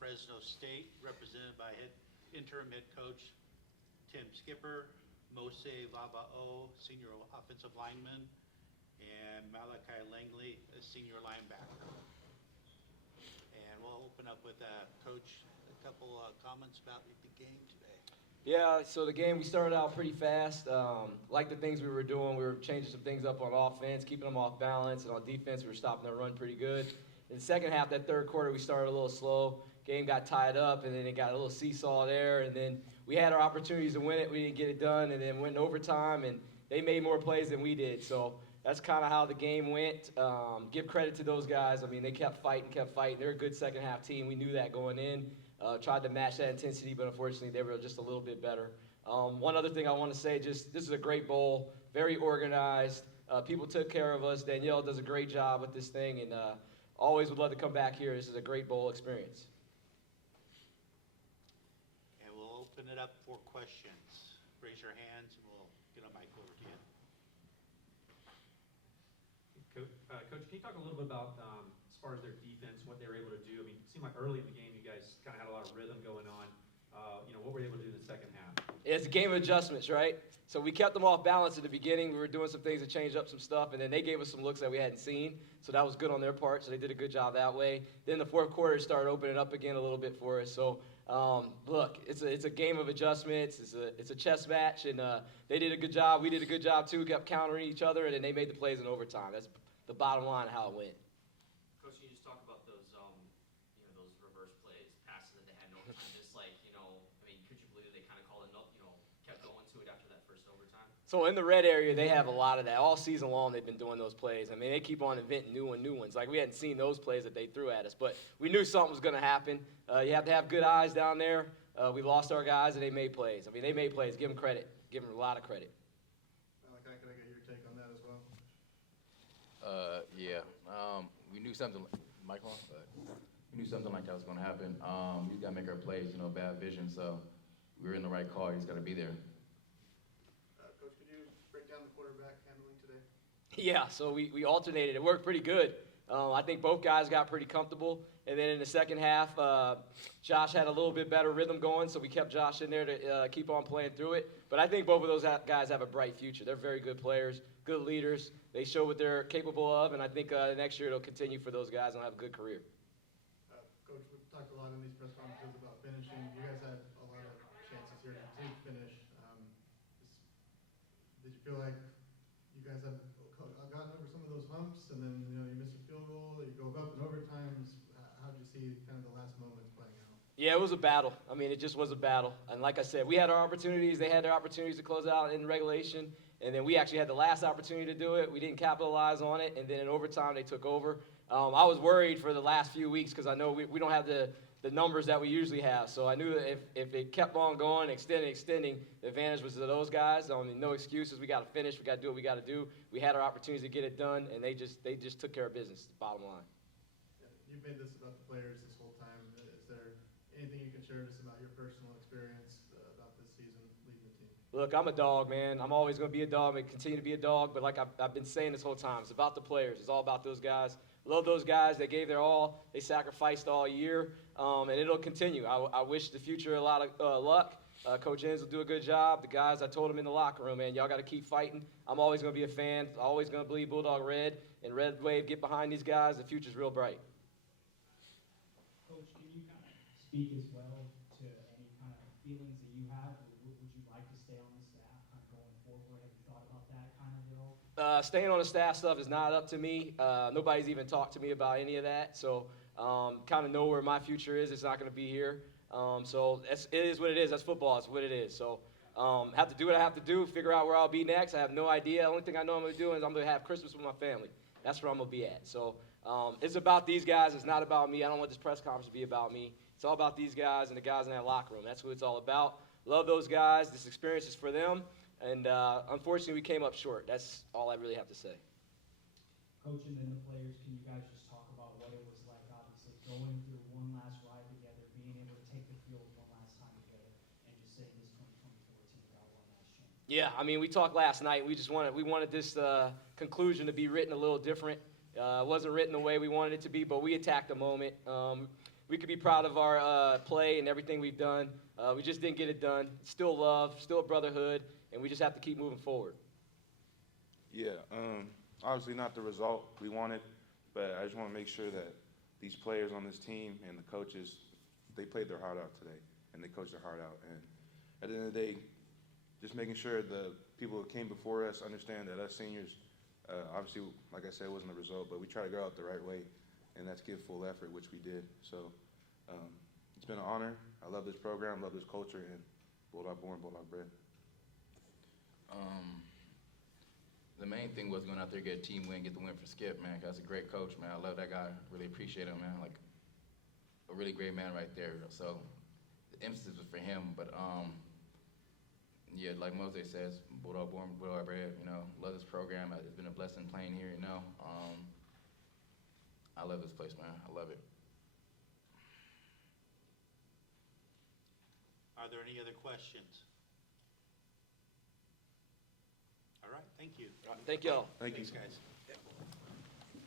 Fresno State, represented by interim head coach Tim Skipper, Mose Vava'o, senior offensive lineman, and Malachi Langley, a senior linebacker. And we'll open up with Coach, a couple comments about the game today. Yeah, so the game, we started out pretty fast. Like the things we were doing, we were changing some things up on offense, keeping them off balance, and on defense, we were stopping their run pretty good. In the second half, that third quarter, we started a little slow. Game got tied up, and then it got a little seesaw there, and then we had our opportunities to win it. We didn't get it done, and then went in overtime, and they made more plays than we did. So that's kind of how the game went. Give credit to those guys. I mean, they kept fighting. They're a good second-half team. We knew that going in. Tried to match that intensity, but unfortunately, they were just a little bit better. One other thing I want to say, this is a great bowl, very organized. People took care of us. Danielle does a great job with this thing, and always would love to come back here. This is a great bowl experience. And we'll open it up for questions. Raise your hands, and we'll get a mic over to you. Coach, can you talk a little bit about, as far as their defense, what they were able to do? I mean, it seemed like early in the game you guys kind of had a lot of rhythm going on. What were they able to do in the second half? It's a game of adjustments, right? So we kept them off balance at the beginning. We were doing some things to change up some stuff, and then they gave us some looks that we hadn't seen. So that was good on their part, so they did a good job that way. Then the fourth quarter started opening up again a little bit for us. So, look, it's a game of adjustments. It's a chess match, and they did a good job. We did a good job, too. We kept countering each other, and then they made the plays in overtime. That's the bottom line of how it went. Coach, can you just talk about those, those reverse plays, passes that they had in overtime? Just like, could you believe they kind of called it, kept going to it after that first overtime? So in the red area, they have a lot of that. All season long, they've been doing those plays. I mean, they keep on inventing new ones. Like, we hadn't seen those plays that they threw at us. But we knew something was going to happen. You have to have good eyes down there. We lost our guys, and they made plays. I mean, they made plays. Give them credit. Give them a lot of credit. Malachi, can I get your take on that as well? Yeah. We knew something. Mic on? We knew something like that was going to happen. We got to make our plays. Bad vision. So we were in the right call. He's got to be there. Coach, could you break down the quarterback handling today? Yeah, so we alternated. It worked pretty good. I think both guys got pretty comfortable. And then in the second half, Josh had a little bit better rhythm going, so we kept Josh in there to keep on playing through it. But I think both of those guys have a bright future. They're very good players, good leaders. They show what they're capable of, and I think next year it'll continue for those guys and they'll have a good career. Coach, we've talked a lot in these press conferences about finishing. You guys had a lot of chances here to finish. Did you feel like you guys have gotten over some of those humps, and then you miss a field goal, you go up in overtimes? How did you see kind of the last moments playing out? Yeah, it was a battle. I mean, it just was a battle. And like I said, we had our opportunities. They had their opportunities to close out in regulation. And then we actually had the last opportunity to do it. We didn't capitalize on it. And then in overtime, they took over. I was worried for the last few weeks because I know we don't have the numbers that we usually have. So I knew that if it kept on going, extending, the advantage was to those guys. I mean, no excuses. We got to finish. We got to do what we got to do. We had our opportunities to get it done, and they just took care of business, bottom line. Yeah, you've made this about the players this whole time. Is there anything you can share with us about your personal experience about this season leading the team? Look, I'm a dog, man. I'm always going to be a dog and continue to be a dog. But like I've been saying this whole time, it's about the players. It's all about those guys. Love those guys. They gave their all. They sacrificed all year, and it'll continue. I wish the future a lot of luck. Coach Enns will do a good job. The guys, I told them in the locker room, man, y'all got to keep fighting. I'm always going to be a fan. Always going to believe Bulldog Red and Red Wave. Get behind these guys. The future's real bright. Coach, can you kind of speak as well to any kind of feelings that you have? Would you like to stay on the staff kind of going forward? Have you thought about that kind of at all? Staying on the staff stuff is not up to me. Nobody's even talked to me about any of that. So kind of know where my future is. It's not going to be here. So it is what it is. That's football. It's what it is. So have to do what I have to do, figure out where I'll be next. I have no idea. The only thing I know I'm going to do is I'm going to have Christmas with my family. That's where I'm going to be at. So it's about these guys. It's not about me. I don't want this press conference to be about me. It's all about these guys and the guys in that locker room. That's what it's all about. Love those guys. This experience is for them. And unfortunately, we came up short. That's all I really have to say. Coach, and then the players, can you guys just talk about what it was like, obviously, going through one last ride together, being able to take the field one last time together, and just saying this 2024 team got one last chance? Yeah, I mean, we talked last night. We wanted this conclusion to be written a little different. It wasn't written the way we wanted it to be, but we attacked the moment. we could be proud of our play and everything we've done. We just didn't get it done. Still love, still a brotherhood, and we just have to keep moving forward. Yeah, obviously not the result we wanted, but I just want to make sure that these players on this team and the coaches, they played their heart out today, and they coached their heart out. And at the end of the day, just making sure the people who came before us understand that us seniors, obviously, like I said, it wasn't the result, but we try to go out the right way, and that's give full effort, which we did. So it's been an honor. I love this program, love this culture, and Bulldog born, Bulldog bred. The main thing was going out there, get a team win, get the win for Skip, man. That's a great coach, man. I love that guy. Really appreciate him, man. Like, a really great man right there. So the emphasis was for him. But, yeah, like Mose says, Bulldog born, Bulldog bred, you know. Love this program. It's been a blessing playing here, you know. I love this place, man. I love it. Are there any other questions? All right, thank you. Thank y'all. Thank you. Thanks, guys.